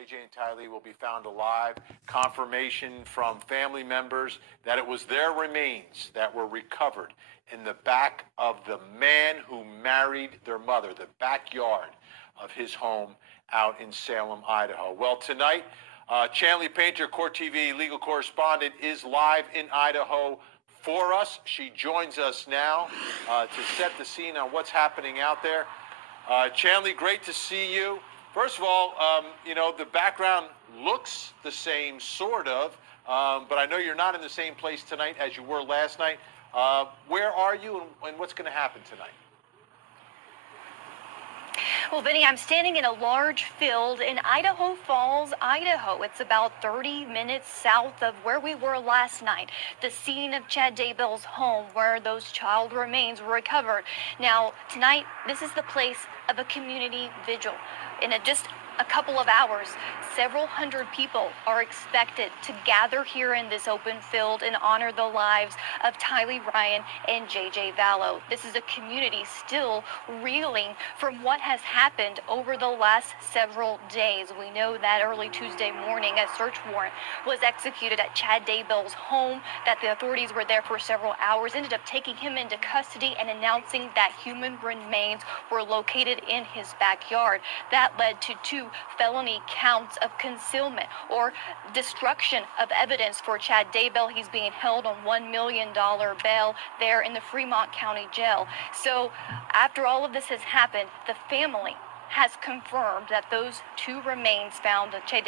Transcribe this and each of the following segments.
JJ and Tylee will be found alive. Confirmation from family members that it was their remains that were recovered in the back of the man who married their mother, the backyard of his home out in Salem, Idaho. Well, tonight, Chanley Painter, Court TV legal correspondent, is live in Idaho for us. She joins us now to set the scene on what's happening out there. Chanley, great to see you. First of all, you know, the background looks the same, sort of, but I know you're not in the same place tonight as you were last night. Where are you, and what's going to happen tonight? Well, Vinny, I'm standing in a large field in Idaho Falls, Idaho. It's about 30 minutes south of where we were last night, the scene of Chad Daybell's home where those child remains were recovered. Now, tonight, this is the place of a community vigil. In just a couple of hours, several hundred people are expected to gather here in this open field and honor the lives of Tylee Ryan and JJ Vallow. This is a community still reeling from what has happened over the last several days. We know that early Tuesday morning, a search warrant was executed at Chad Daybell's home, that the authorities were there for several hours, ended up taking him into custody and announcing that human remains were located in his backyard. That led to 2 felony counts of concealment or destruction of evidence for Chad Daybell. He's being held on $1 million bail there in the Fremont County Jail. So after all of this has happened, the family has confirmed that those 2 remains found at Chad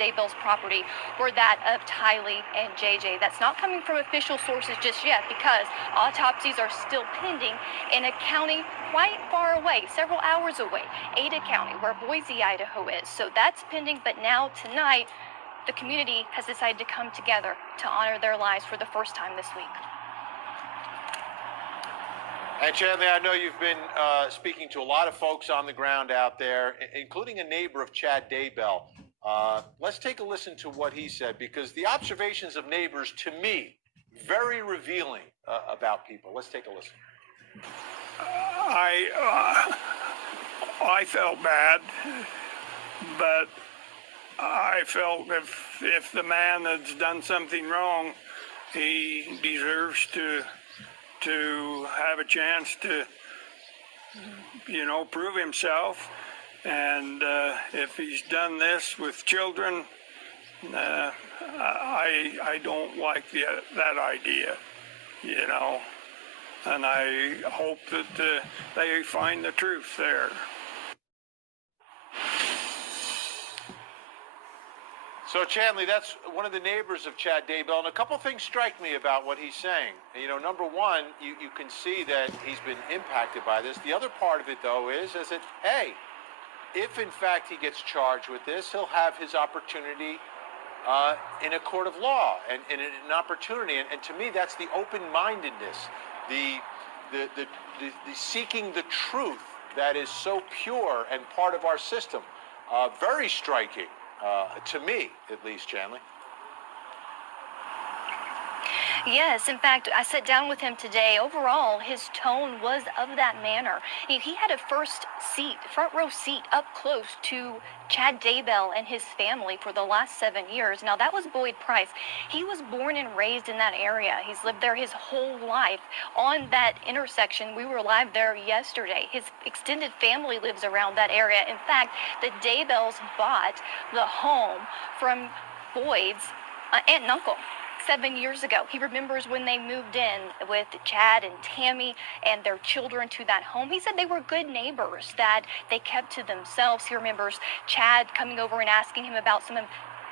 Daybell's property were that of Tylee and JJ. That's not coming from official sources just yet because autopsies are still pending in a county quite far away, several hours away, Ada County, where Boise, Idaho is. So that's pending, but now tonight, the community has decided to come together to honor their lives for the first time this week. And Chanley, I know you've been speaking to a lot of folks on the ground out there, including a neighbor of Chad Daybell. Let's take a listen to what he said, because the observations of neighbors, to me, very revealing about people. Let's take a listen. I felt bad, but I felt if the man that's done something wrong, he deserves to have a chance to, you know, prove himself. And if he's done this with children, I don't like that idea, you know. And I hope that they find the truth there. So, Chanley, that's one of the neighbors of Chad Daybell, and a couple things strike me about what he's saying. You know, number one, you can see that he's been impacted by this. The other part of it, though, is that, hey, if in fact he gets charged with this, he'll have his opportunity in a court of law and an opportunity. And to me, that's the open-mindedness, the seeking the truth that is so pure and part of our system. Very striking. To me, at least, Chanley. Yes, in fact, I sat down with him today. Overall, his tone was of that manner. He had a front row seat up close to Chad Daybell and his family for the last 7 years. Now, that was Boyd Price. He was born and raised in that area. He's lived there his whole life. On that intersection, we were live there yesterday. His extended family lives around that area. In fact, the Daybells bought the home from Boyd's aunt and uncle 7 years ago. He remembers when they moved in with Chad and Tammy and their children to that home. He said they were good neighbors, that they kept to themselves. He remembers Chad coming over and asking him about some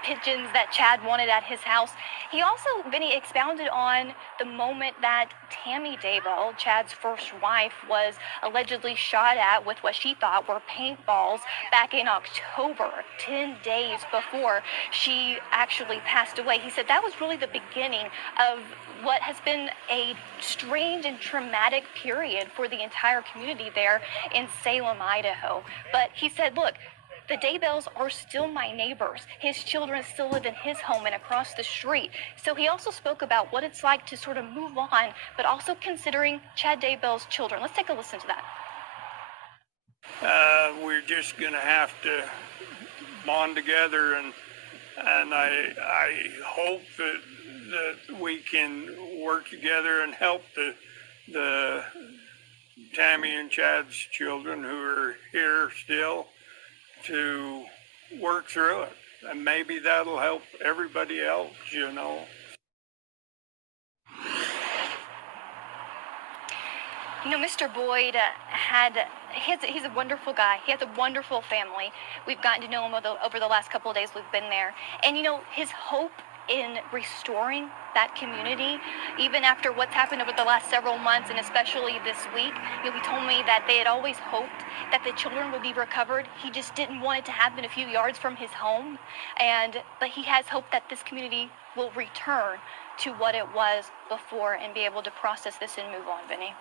pigeons that Chad wanted at his house. He also, Vinny, expounded on the moment that Tammy Daybell, Chad's first wife, was allegedly shot at with what she thought were paintballs back in October, 10 days before she actually passed away. He said that was really the beginning of what has been a strange and traumatic period for the entire community there in Salem, Idaho. But he said, look, the Daybells are still my neighbors. His children still live in his home and across the street. So he also spoke about what it's like to sort of move on, but also considering Chad Daybell's children. Let's take a listen to that. We're just going to have to bond together, and I hope that we can work together and help the Tammy and Chad's children who are here still to work through it. And maybe that'll help everybody else, you know. You know, Mr. Boyd he's a wonderful guy. He has a wonderful family. We've gotten to know him over the last couple of days we've been there. And, you know, his hope in restoring that community, even after what's happened over the last several months, and especially this week, you know, he told me that they had always hoped that the children would be recovered. He just didn't want it to happen a few yards from his home. But he has hope that this community will return to what it was before and be able to process this and move on, Vinny.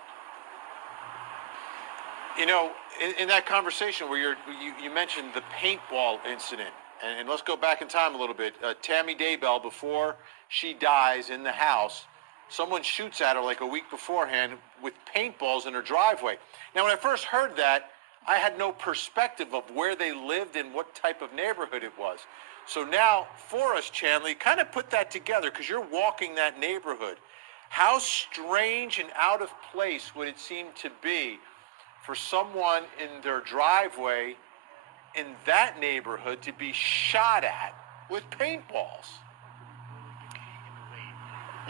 You know, in that conversation where you mentioned the paintball incident, and let's go back in time a little bit. Tammy Daybell, before she dies in the house, someone shoots at her like a week beforehand with paintballs in her driveway. Now, when I first heard that, I had no perspective of where they lived and what type of neighborhood it was. So now, for us, Chandler, kind of put that together because you're walking that neighborhood. How strange and out of place would it seem to be for someone in their driveway in that neighborhood to be shot at with paintballs?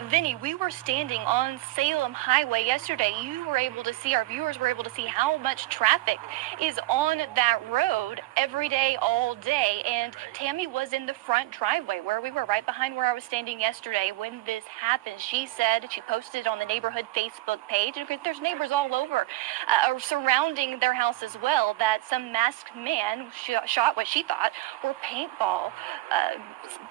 Vinny, we were standing on Salem Highway yesterday. You were able to see, our viewers were able to see how much traffic is on that road every day, all day. And Tammy was in the front driveway where we were, right behind where I was standing yesterday when this happened. She said, she posted on the neighborhood Facebook page, and there's neighbors all over surrounding their house as well, that some masked man shot what she thought were paintball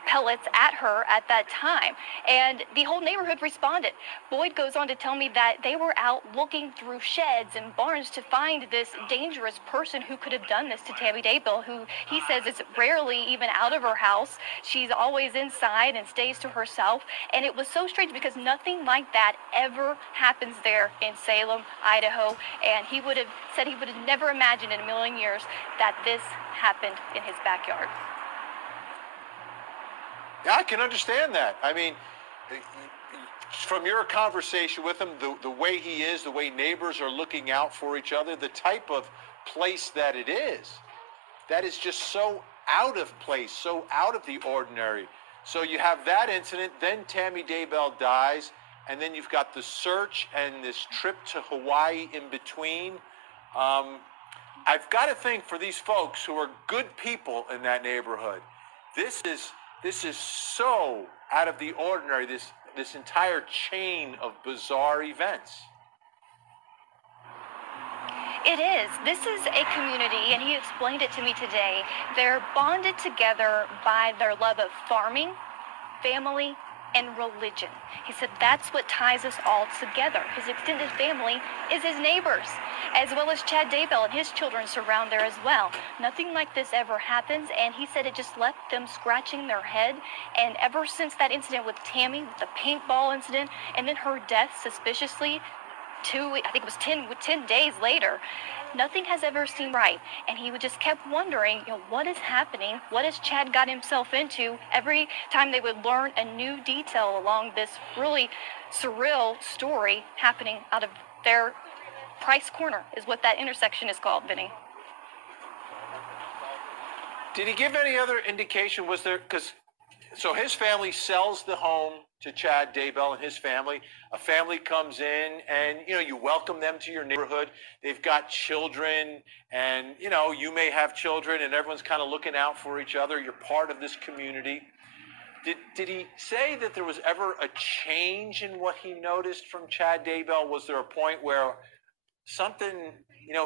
pellets at her at that time. And the whole neighborhood responded. Boyd goes on to tell me that they were out looking through sheds and barns to find this dangerous person who could have done this to Tammy Daybell, who he says is rarely even out of her house. She's always inside and stays to herself. And it was so strange because nothing like that ever happens there in Salem, Idaho. And he would have said he would have never imagined in a million years that this happened in his backyard. Yeah, I can understand that. I mean, from your conversation with him, the way he is, the way neighbors are looking out for each other, the type of place that it is, that is just so out of place, so out of the ordinary. So you have that incident, then Tammy Daybell dies, and then you've got the search and this trip to Hawaii in between. I've got to think for these folks who are good people in that neighborhood, this is so out of the ordinary, this entire chain of bizarre events. It is. This is a community, and he explained it to me today. They're bonded together by their love of farming, family, and religion. He said that's what ties us all together. His extended family is his neighbors, as well as Chad Daybell and his children surround there as well. Nothing like this ever happens, and he said it just left them scratching their head. And ever since that incident with Tammy, with the paintball incident, and then her death suspiciously, I think it was 10 days later, nothing has ever seemed right. And he just kept wondering, what is happening? What has Chad got himself into? Every time they would learn a new detail along this really surreal story happening out of their Price Corner is what that intersection is called, Vinny. Did he give any other indication? Was there, so his family sells the home to Chad Daybell and his family. A family comes in and, you welcome them to your neighborhood. They've got children and, you may have children and everyone's kind of looking out for each other. You're part of this community. Did he say that there was ever a change in what he noticed from Chad Daybell? Was there a point where something,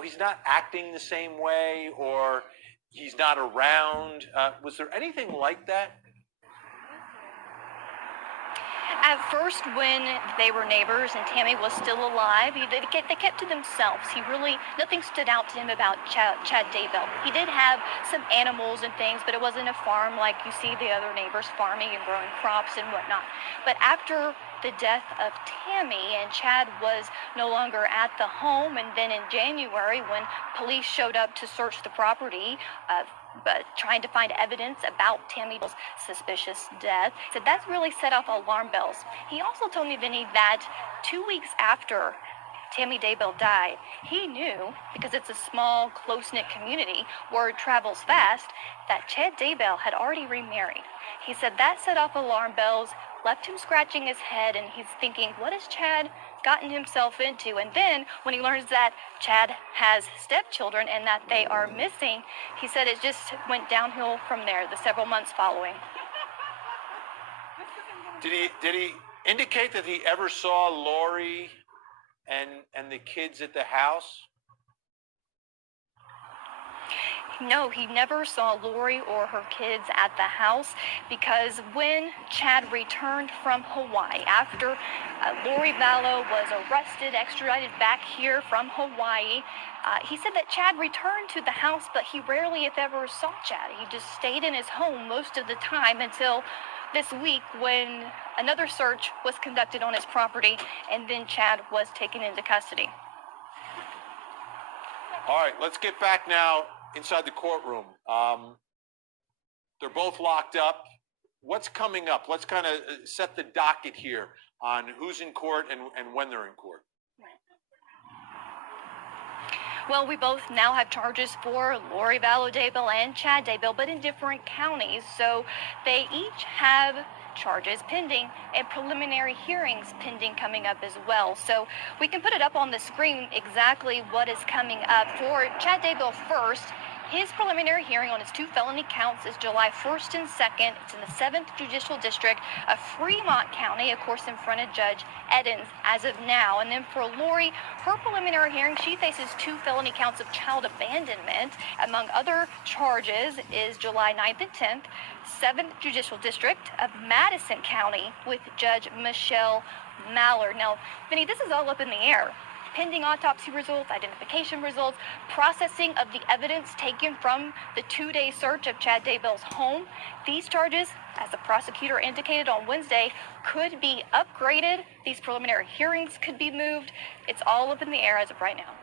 he's not acting the same way or he's not around? Was there anything like that? At first, when they were neighbors and Tammy was still alive, they kept to themselves. Nothing stood out to him about Chad Daybell. He did have some animals and things, but it wasn't a farm like you see the other neighbors farming and growing crops and whatnot. But after the death of Tammy and Chad was no longer at the home, and then in January when police showed up to search the property, trying to find evidence about Tammy Daybell's suspicious death. Said that's really set off alarm bells. He also told me, Vinny, that 2 weeks after Tammy Daybell died, he knew, because it's a small, close-knit community, word travels fast, that Chad Daybell had already remarried. He said that set off alarm bells, left him scratching his head, and he's thinking, what has Chad gotten himself into? And then when he learns that Chad has stepchildren and that they are missing, he said it just went downhill from there the several months following. Did he indicate that he ever saw Lori and the kids at the house? No, he never saw Lori or her kids at the house, because when Chad returned from Hawaii, after Lori Vallow was arrested, extradited back here from Hawaii, he said that Chad returned to the house, but he rarely, if ever, saw Chad. He just stayed in his home most of the time until this week when another search was conducted on his property, and then Chad was taken into custody. All right, let's get back now inside the courtroom. They're both locked up. What's coming up? Let's kind of set the docket here on who's in court and when they're in court. Well, we both now have charges for Lori Vallow Daybell and Chad Daybell, but in different counties. So they each have charges pending and preliminary hearings pending coming up as well. So we can put it up on the screen exactly what is coming up. For Chad Daybell first, his preliminary hearing on his 2 felony counts is July 1st and 2nd. It's in the 7th Judicial District of Fremont County, of course, in front of Judge Edens as of now. And then for Lori, her preliminary hearing, she faces 2 felony counts of child abandonment. Among other charges is July 9th and 10th, 7th Judicial District of Madison County with Judge Michelle Mallard. Now, Vinny, this is all up in the air. Pending autopsy results, identification results, processing of the evidence taken from the 2-day search of Chad Daybell's home. These charges, as the prosecutor indicated on Wednesday, could be upgraded. These preliminary hearings could be moved. It's all up in the air as of right now.